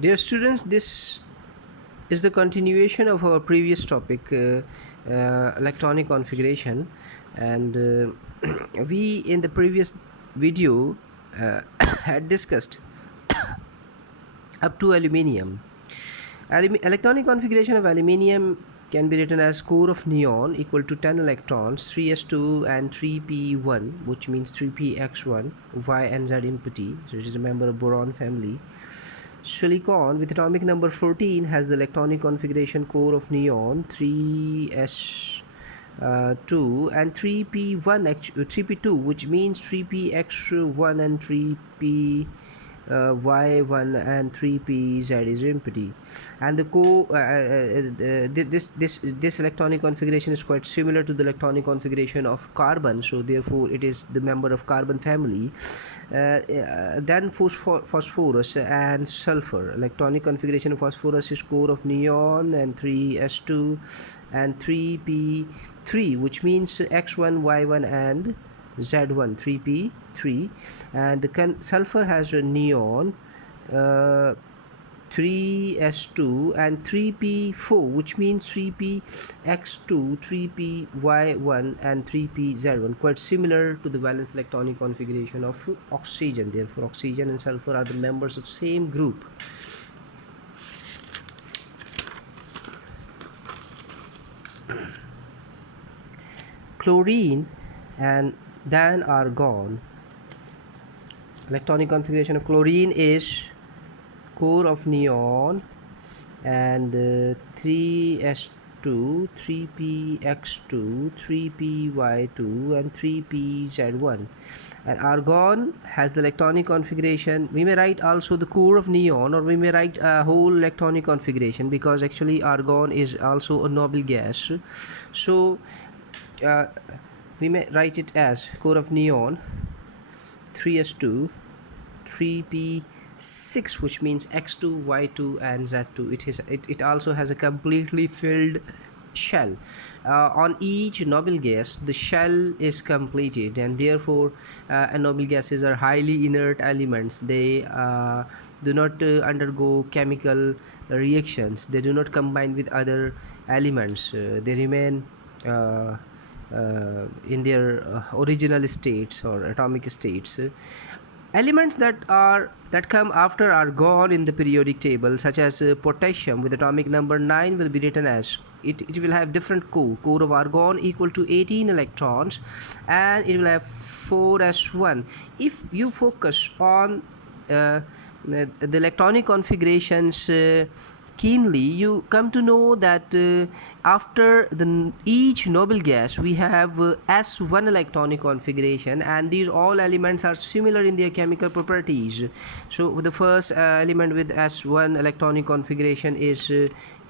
Dear students, this is the continuation of our previous topic, electronic configuration, and we in the previous video had discussed up to aluminium. Electronic configuration of aluminium can be written as core of neon equal to 10 electrons, 3s2 and 3p1, which means 3px1, y and z impurity, so it is a member of boron family. Silicon with atomic number 14 has the electronic configuration core of neon 3s2 and 3p2, which means 3px1 and 3p y1 and 3pz is empty, and the this electronic configuration is quite similar to the electronic configuration of carbon, so therefore it is the member of carbon family. Then phosphorus and sulfur. Electronic configuration of phosphorus is core of neon and 3s2 and 3p3, which means x1 y1 and z1 3p3, and the sulfur has a neon 3s2 and 3p4, which means 3px2 3py1 and 3pz1, quite similar to the valence electronic configuration of oxygen. Therefore oxygen and sulfur are the members of same group. Chlorine and then argon. Electronic configuration of chlorine is core of neon and 3s2 3px2 3py2 and 3pz1, and argon has the electronic configuration. We may write also the core of neon, or we may write a whole electronic configuration, because actually argon is also a noble gas, so we may write it as core of neon 3s2 3p6, which means x2 y2 and z2. It also has a completely filled shell. On each noble gas the shell is completed, and therefore noble gases are highly inert elements. They do not undergo chemical reactions, they do not combine with other elements, they remain in their original states or atomic states. Elements that come after argon in the periodic table, such as potassium with atomic number 9, will be written as it will have different core of argon equal to 18 electrons, and it will have 4s1. If you focus on the electronic configurations keenly, you come to know that after each noble gas we have s1 electronic configuration, and these all elements are similar in their chemical properties. So the first element with s1 electronic configuration is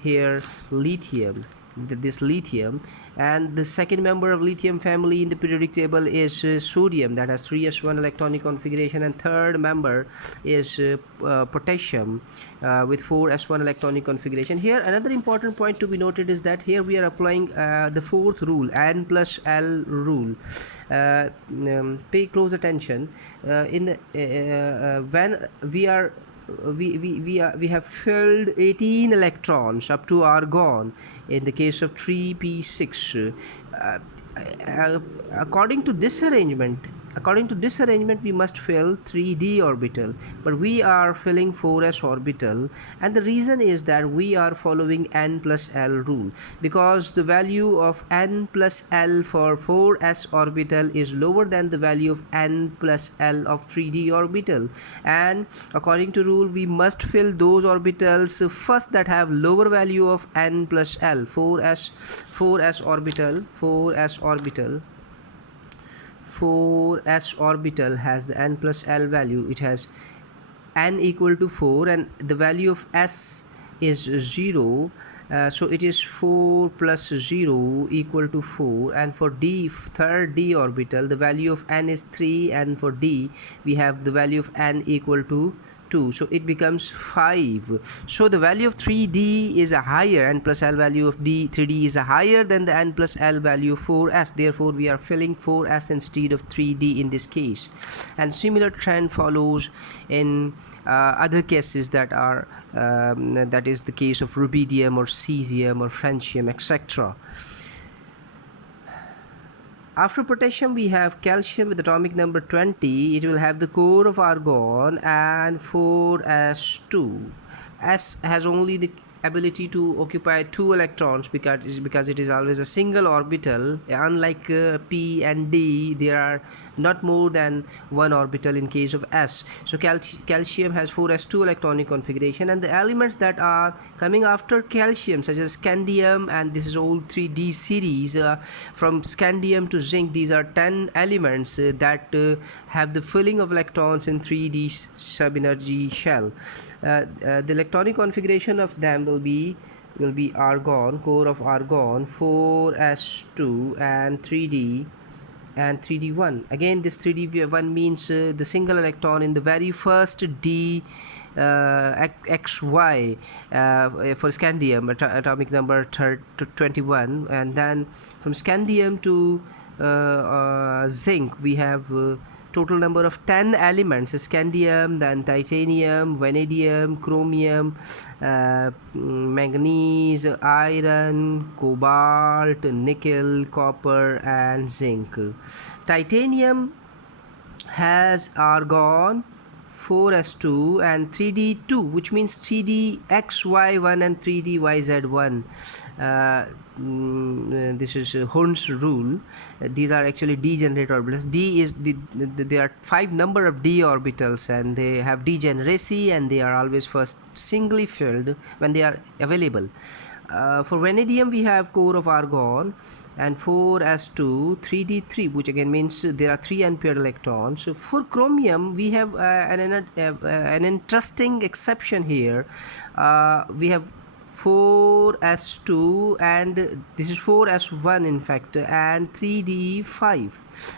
here lithium, this lithium, and the second member of lithium family in the periodic table is sodium, that has 3s1 electronic configuration, and third member is potassium with 4s1 electronic configuration. Here another important point to be noted is that here we are applying the fourth rule, n plus l rule. Pay close attention in the when we have filled 18 electrons up to argon in the case of 3p6. According to this arrangement, we must fill 3d orbital, but we are filling 4s orbital, and the reason is that we are following n plus l rule, because the value of n plus l for 4s orbital is lower than the value of n plus l of 3d orbital, and according to rule we must fill those orbitals first that have lower value of n plus l. 4s orbital has the n plus l value. It has n equal to 4, and the value of s is 0, so it is 4 plus 0 equal to 4. And for d, third d orbital, the value of n is 3, and for d we have the value of n equal to 2, so it becomes 5. So the value of 3D is a higher, n plus L value of 3D is a higher than the n plus L value of 4s. Therefore we are filling 4s instead of 3D in this case. And similar trend follows in other cases that are that is the case of rubidium or cesium or francium, etc. After potassium we have calcium with atomic number 20. It will have the core of argon and 4s2. S has only the ability to occupy 2 electrons because it is always a single orbital. Unlike P and D, there are not more than one orbital in case of S. So calcium has 4s2 electronic configuration, and the elements that are coming after calcium, such as scandium, and this is all 3D series, from scandium to zinc, these are 10 elements that have the filling of electrons in 3D sub-energy shell. The electronic configuration of them will be argon, core of argon, 4s2 and 3D and 3d1. Again, this 3d1 means the single electron in the very first D XY for scandium, atomic number 21, and then from scandium to zinc we have total number of 10 elements: scandium, then titanium, vanadium, chromium, manganese, iron, cobalt, nickel, copper, and zinc. Titanium has argon, 4s2 and 3d2, which means 3dxy1 and 3dyz1. This is Hund's rule. These are actually degenerate orbitals. There are 5 number of d orbitals, and they have degeneracy, and they are always first singly filled when they are available. For vanadium we have core of argon and 4s2, 3d3, which again means there are 3 unpaired electrons. So for chromium we have an interesting exception here. We have 4s2 and this is 4s1 in fact, and 3d5.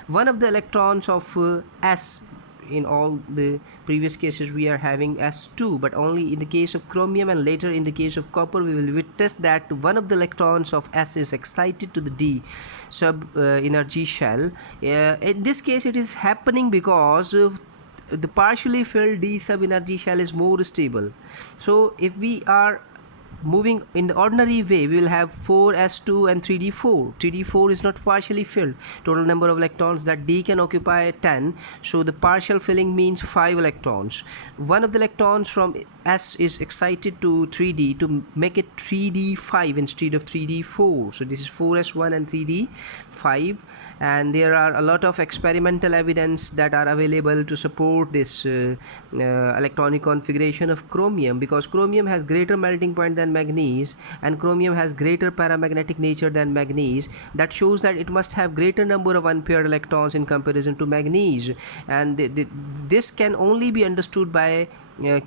One of the electrons of S, in all the previous cases we are having s2, but only in the case of chromium, and later in the case of copper we will witness that one of the electrons of S is excited to the D sub energy shell. In this case it is happening because of the partially filled D sub energy shell is more stable. So if we are moving in the ordinary way, we will have 4s2 and 3d4. 3d4 is not partially filled. Total number of electrons that D can occupy 10, so the partial filling means 5 electrons. One of the electrons from S is excited to 3d to make it 3d5 instead of 3d4. So this is 4s1 and 3d5, and there are a lot of experimental evidence that are available to support this electronic configuration of chromium, because chromium has greater melting point than manganese, and chromium has greater paramagnetic nature than manganese. That shows that it must have greater number of unpaired electrons in comparison to manganese, and this can only be understood by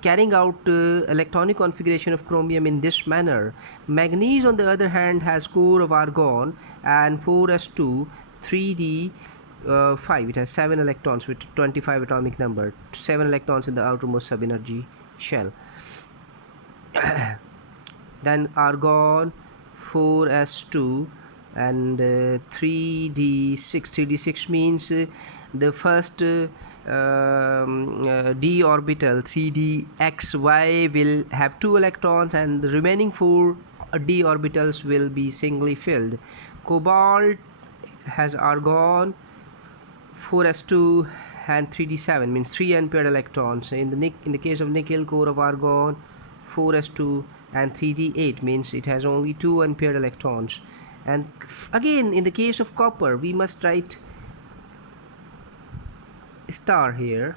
carrying out electronic configuration of chromium in this manner. Manganese on the other hand has core of argon and 4s2, 3d5. It has 7 electrons with 25 atomic number, 7 electrons in the outermost subenergy shell. Then argon, 4s2 and 3d6. 3d6 means the first d orbital 3dxy will have 2 electrons, and the remaining 4 d orbitals will be singly filled. Cobalt has argon, 4s2 and 3d7, means 3 unpaired electrons. In the case of nickel, core of argon, 4s2 and 3d8, means it has only 2 unpaired electrons. And again, in the case of copper we must write star here.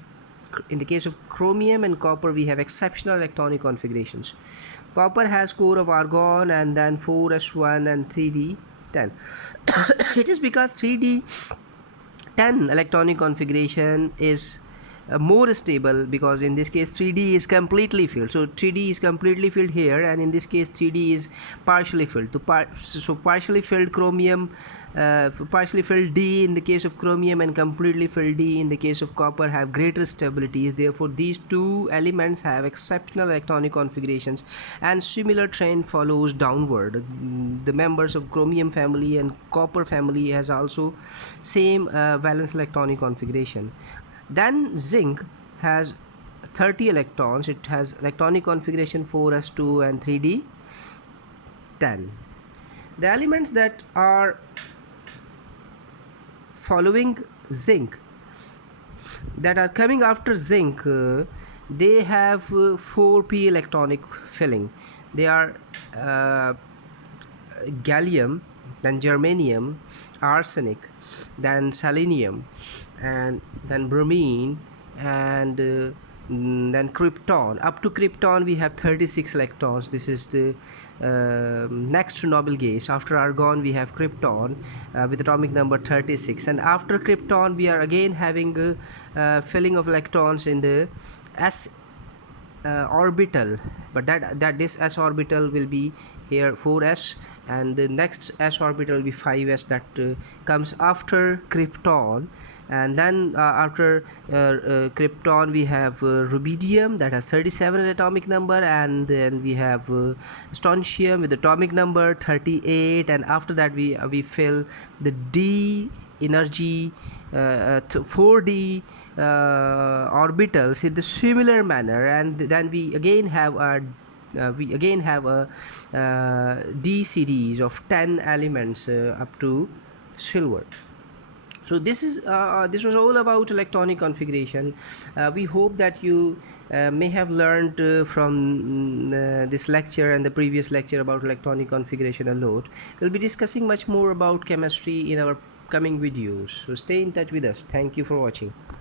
In the case of chromium and copper we have exceptional electronic configurations. Copper has core of argon and then 4s1 and 3d10. It is because 3d10 electronic configuration is more stable, because in this case 3D is completely filled. So 3D is completely filled here, and in this case 3D is partially filled. So partially filled chromium, partially filled D in the case of chromium and completely filled D in the case of copper have greater stabilities. Therefore these two elements have exceptional electronic configurations, and similar trend follows downward. The members of chromium family and copper family has also same valence electronic configuration. Then zinc has 30 electrons. It has electronic configuration 4s2 and 3d 10. The elements that are following zinc, that are coming after zinc, they have 4p electronic filling. They are gallium, then germanium, arsenic, then selenium, and then bromine, and then krypton. Up to krypton we have 36 electrons. This is the next to noble gas. After argon we have krypton with atomic number 36, and after krypton we are again having filling of electrons in the s orbital, but that this s orbital will be here 4s, and the next s orbital will be 5s, that comes after krypton. And then after krypton we have rubidium, that has 37 atomic number, and then we have strontium with atomic number 38, and after that we fill the d energy 4d orbitals in the similar manner, and then we again have a d series of 10 elements up to silver. So this was all about electronic configuration. We hope that you may have learned from this lecture and the previous lecture about electronic configuration a lot. We'll be discussing much more about chemistry in our coming videos. So stay in touch with us. Thank you for watching.